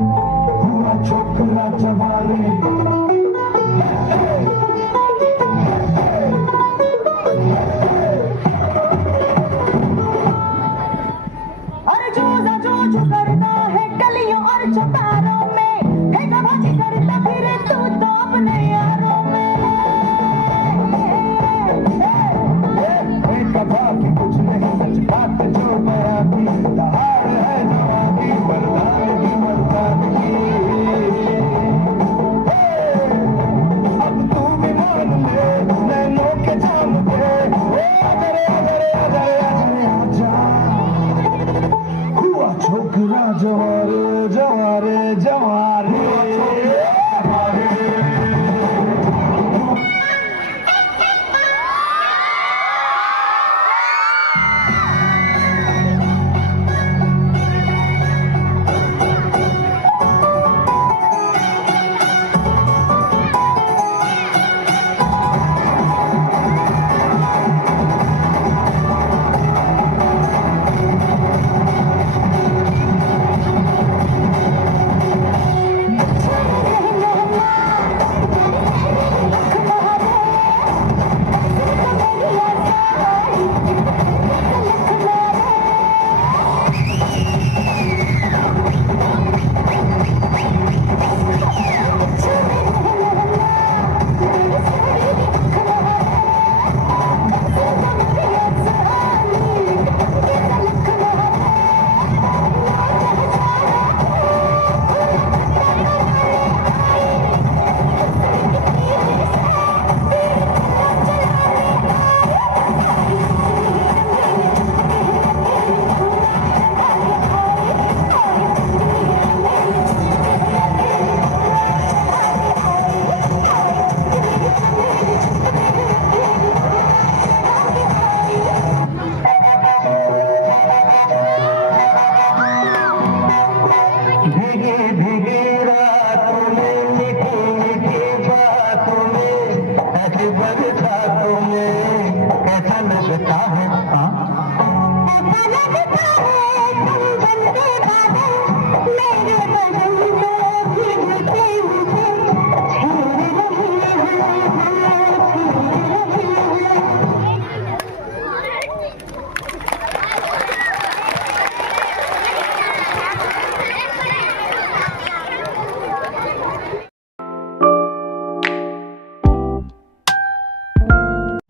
हुआ छोकरा जवानी अरे जो करता है गलियों और चौतारों में है कबाजी करता फिरे तू तो अपने यारों में कथा की कुछ नहीं सच बात जो बयानी दहाड़ है जवानी मर्दानगी मर्दानगी अब तू भी मान ले नैनों के जाम पे आजरे आजरे आजरे आजरे आजा हुआ छोकरा जवारे जवारे जवारे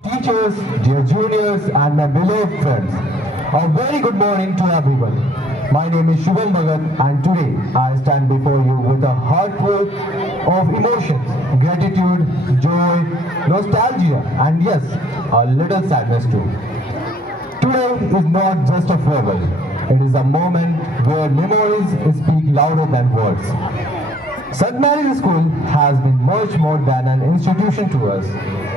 Teachers, dear juniors and my beloved friends, a very good morning to everyone. My name is Shubham Bhagat and today I stand before you with a heart full of emotions, gratitude, joy, nostalgia and yes, a little sadness too. Today is not just a farewell, it is a moment where memories speak louder than words. St. Mary's School has been much more than an institution to us.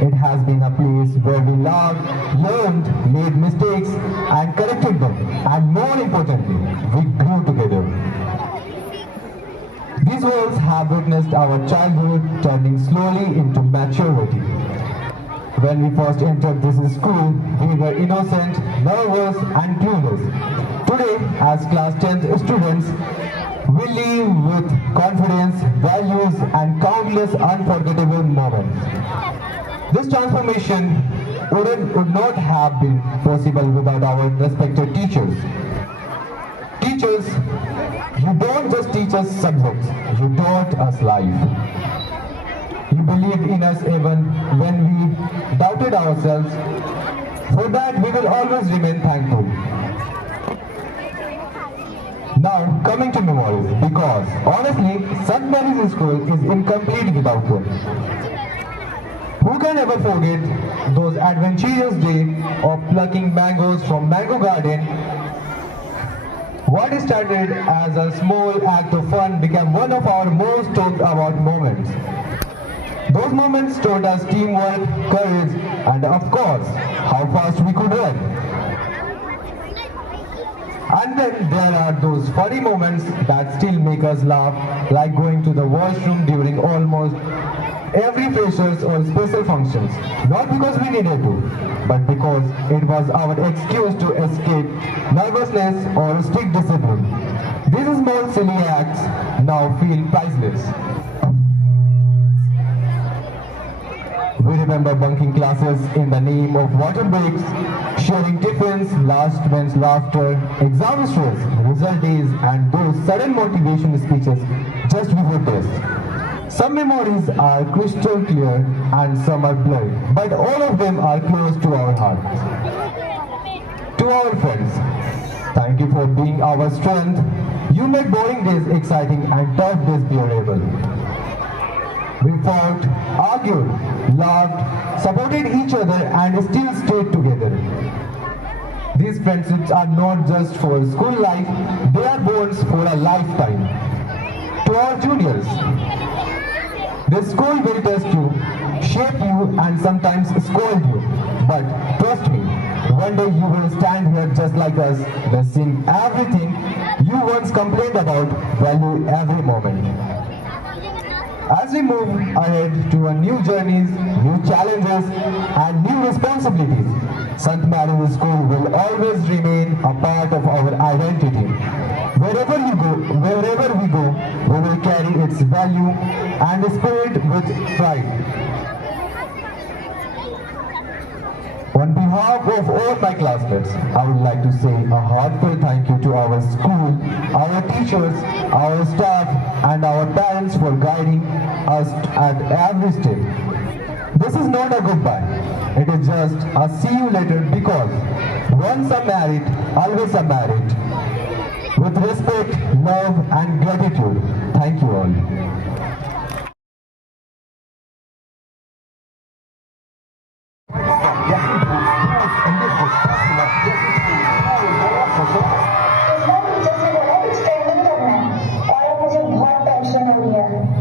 It has been a place where we laughed, learned, made mistakes and corrected them. And more importantly, we grew together. These walls have witnessed our childhood turning slowly into maturity. When we first entered this school, we were innocent, nervous and clueless. Today, as class 10th students, we live with confidence, values and countless unforgettable moments. This transformation would not have been possible without our respected teachers. Teachers, you don't just teach us subjects, you taught us life. You believed in us even when we doubted ourselves. For that we will always remain thankful. Now coming to memories, because honestly St. Mary's School is incomplete without them. Who can ever forget those adventurous days of plucking mangoes from mango garden? What started as a small act of fun became one of our most talked about moments. Those moments taught us teamwork, courage, and of course, how fast we could run. And then there are those funny moments that still make us laugh, like going to the washroom during almost every freshers or special functions, not because we needed to, but because it was our excuse to escape nervousness or strict discipline. These small silly acts now feel priceless. We remember bunking classes in the name of water breaks, sharing tiffins, last bench laughter, exam stress, result days, and those sudden motivation speeches just before tests. Some memories are crystal clear and some are blurred, but all of them are close to our hearts. To our friends, thank you for being our strength. You made boring days exciting and tough days bearable. We fought, argued, laughed, supported each other and still stayed together. These friendships are not just for school life, they are bonds for a lifetime. To our juniors, the school will test you, shape you and sometimes scold you. But trust me, one day you will stand here just like us, missing everything you once complained about, value every moment. As we move ahead to a new journeys, new challenges and new responsibilities, St. Mary's School will always remain a part of our identity. Wherever we go, we will carry its value and spirit with pride. On behalf of all my classmates, I would like to say a heartfelt thank you to our school, our teachers, our staff and our parents for guiding us at every step. This is not a goodbye. It is just a see you later because once a married, always a married. With respect, love and gratitude. Thank you all. और अब मुझे बहुत tension हो रही है।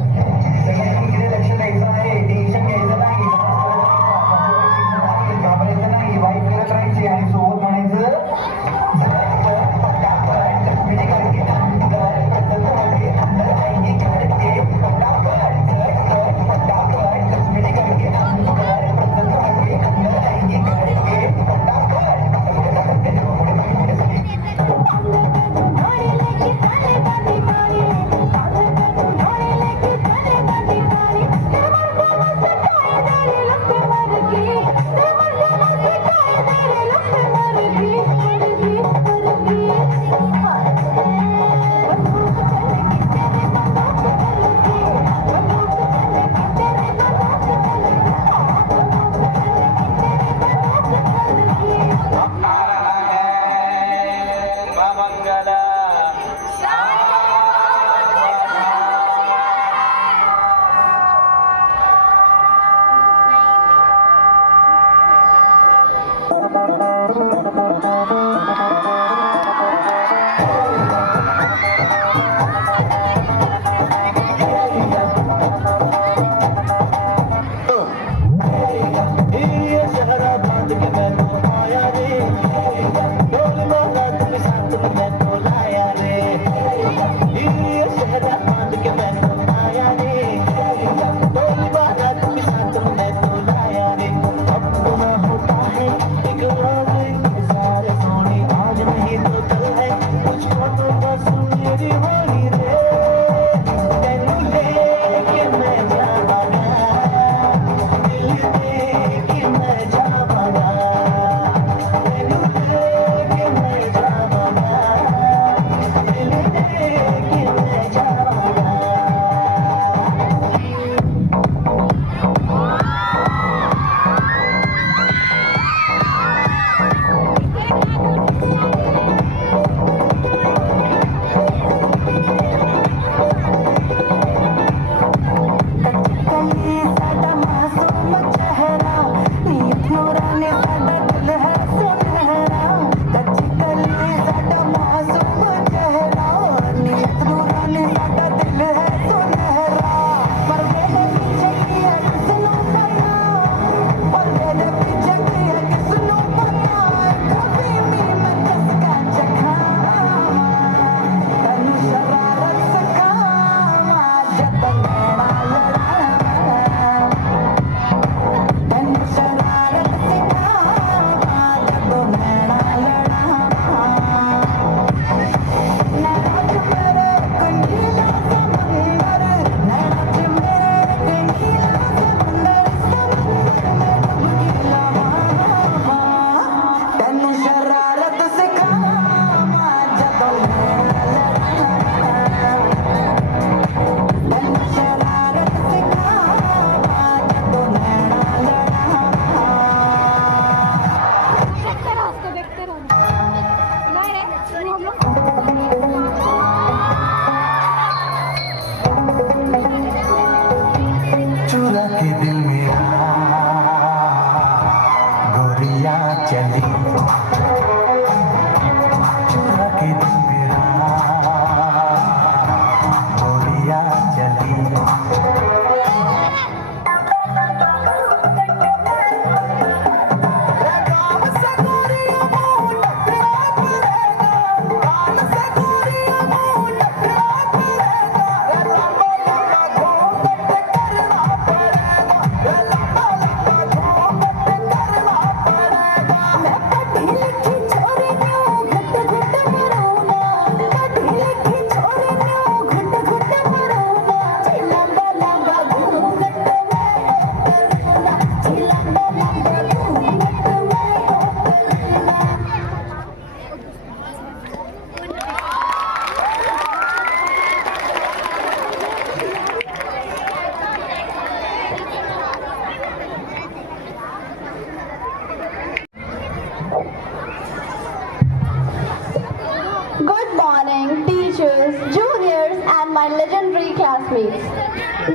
classmates.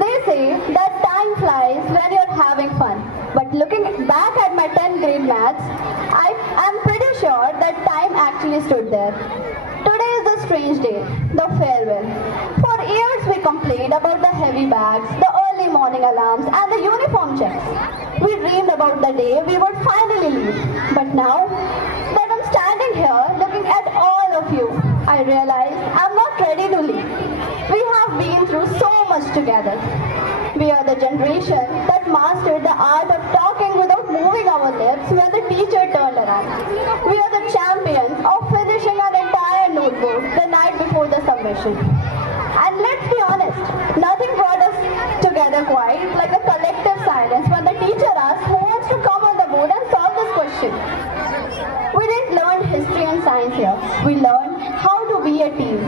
They say that time flies when you're having fun. But looking back at my 10th grade maths, I am pretty sure that time actually stood there. Today is the strange day, the farewell. For years we complained about the heavy bags, the early morning alarms and the uniform checks. We dreamed about the day we would finally leave. But now that I'm standing here looking at all of you, I realize I'm not ready to leave. We have been through so much together. We are the generation that mastered the art of talking without moving our lips when the teacher turned around. We are the champions of finishing an entire notebook the night before the submission. And let's be honest, nothing brought us together quite like a collective silence when the teacher asked who wants to come on the board and solve this question. We didn't learn history and science here. We learned how to be a team.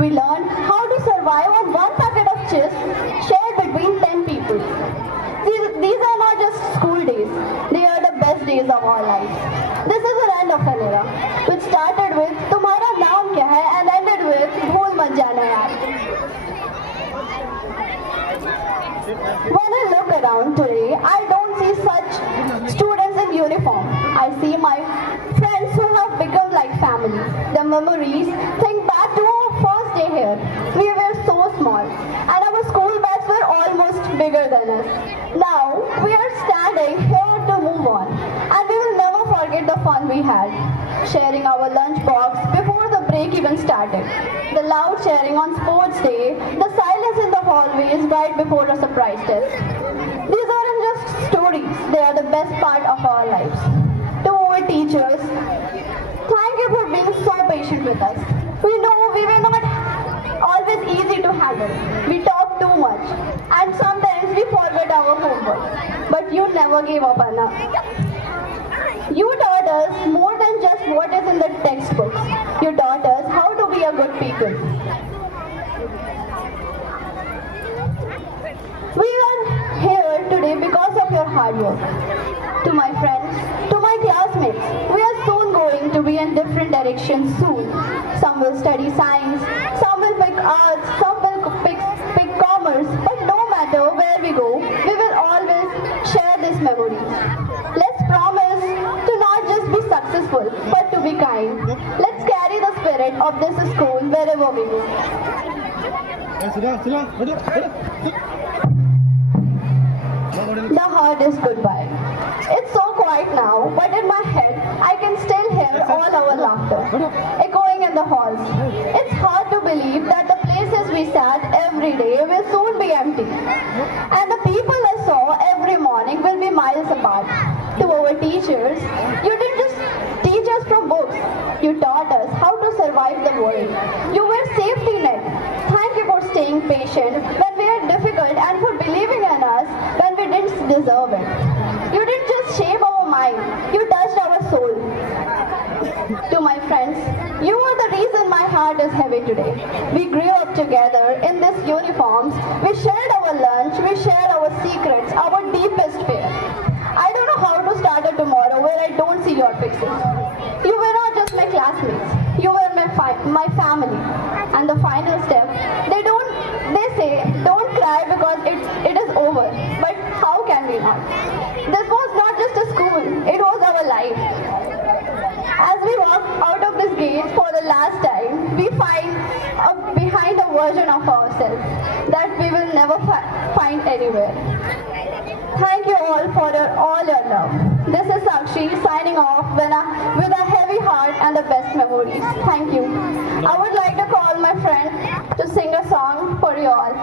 We learned how to survive on one packet of chips shared between 10 people. These are not just school days. They are the best days of our lives. This is the end of an era, which started with "Tumhara naam kya hai" and ended with "Bhool mat jana yaar." When I look around today, I don't see such students in uniform. I see my friends who have become like family. The memories think back to our first day here. We were so small and our school bags were almost bigger than us. Now we are standing here to move on and we will never forget the fun we had. Sharing our lunch box before the break even started. The loud cheering on sports day, the silence in the hallways right before a surprise test. These aren't just stories, they are the best part of our lives. To our teachers, thank you for being so patient with us. We know we were not always easy to handle. We talked too much and sometimes we forgot our homework. But you never gave up, Anna. You taught us more than just what is in the textbooks. You taught us how to be a good people. We are here today because of your hard work. To my friends, to my classmates, we are soon going to be in different directions soon. Some will study science, some will pick arts, some will pick commerce, but no matter where we go, we will always share these memories. Let's promise to not just be successful, but to be kind. Let's carry the spirit of this school wherever we go. The hardest goodbye. It's so quiet now, but in my head, I can still hear all our laughter echoing in the halls. It's hard to believe that the places we sat every day will soon be empty. And the people I saw every morning will be miles apart. To our teachers, you didn't just teach us from books. You taught us how to survive the world. You were safety net. Thank you for staying patient when we are difficult and for believing in us when we didn't deserve it. You didn't just shape our mind, you touched our soul. To my friends, you are the reason my heart is heavy today. We grew up together in these uniforms. We shared our lunch, we shared our secrets, our deepest fear. I don't know how to start a tomorrow where I don't see your faces. You were not just my classmates, you were my family. And the final step, they say, don't cry because it is over. But how can we not? This was not just a school, it was our life. As we walk out of this gate for the last time, we find behind a version of ourselves that we will never find anywhere. Thank you all for all your love. This is Sakshi signing off with a heavy heart and the best memories. Thank you. I would like to call my friend to sing a song for you all.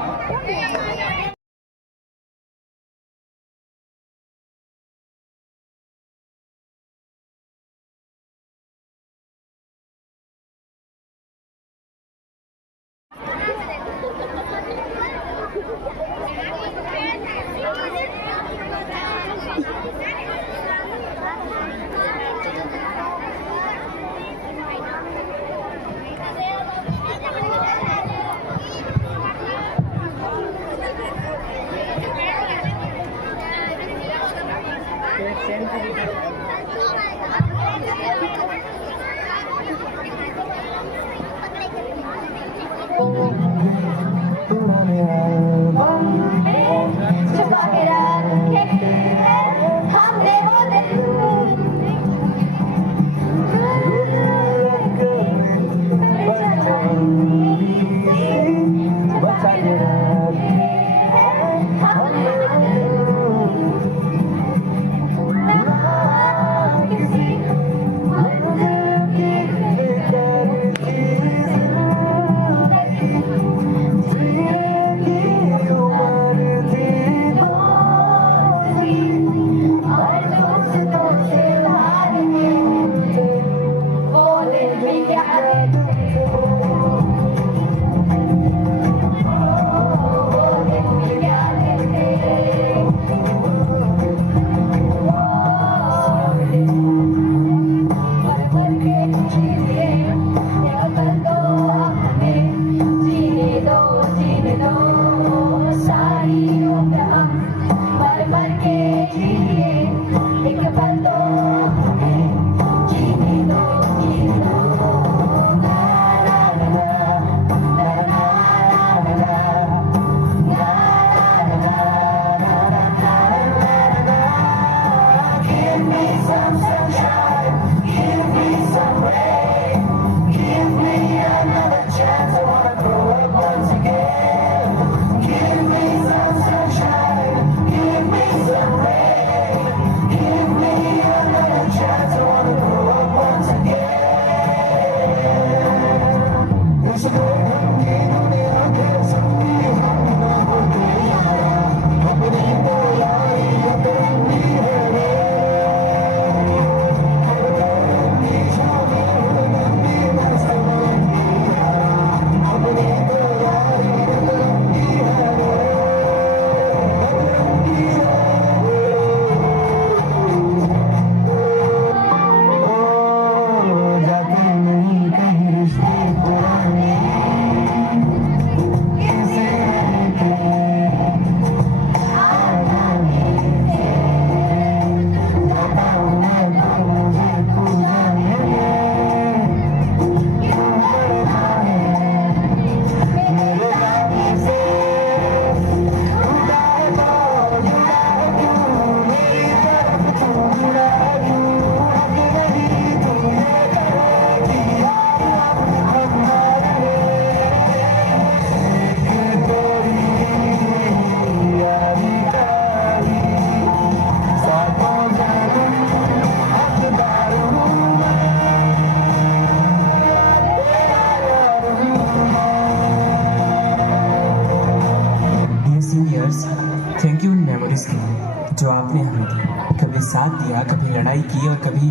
Thank you in memories के लिए जो आपने हमें दी। कभी साथ दिया, कभी लड़ाई की और कभी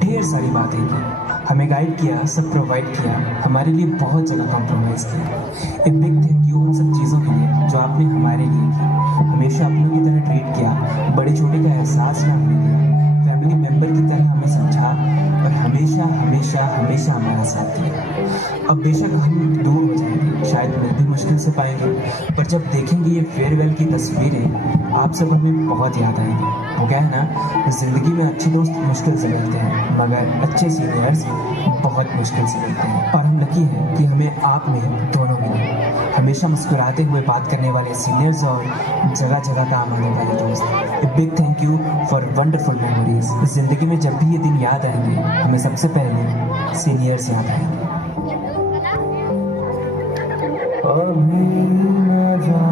ढेर सारी बातें की। हमें गाइड किया, सब प्रोवाइड किया, हमारे लिए बहुत जगह कॉम्प्रोमाइज़ किया। एक बिग थैंक यू उन सब चीज़ों के लिए जो आपने हमारे लिए की। हमेशा अपनों की तरह ट्रीट किया, बड़े छोटे का एहसास ना हमें दिया, फैमिली मेम्बर की तरह हमें समझा और हमेशा हमेशा हमेशा हमारा साथ दिया। अब बेशक हम दूर हो जाएंगे, शायद मिल भी मुश्किल से पाएंगे, पर जब देखेंगे ये फेयरवेल की तस्वीरें आप सब हमें बहुत याद आएंगे। वो क्या है ना, ज़िंदगी में अच्छे दोस्त मुश्किल से मिलते हैं, मगर अच्छे सीनियर्स बहुत मुश्किल से मिलते हैं। और हम लकी हैं कि हमें आप में दोनों मिले। हमेशा मुस्कुराते हुए बात करने वाले सीनियर्स और जगह जगह काम आने वाले दोस्त। A big thank you for wonderful memories. ज़िंदगी में जब भी ये दिन याद आएंगे, हमें सबसे पहले सीनियर्स याद आएंगे। अभी न जा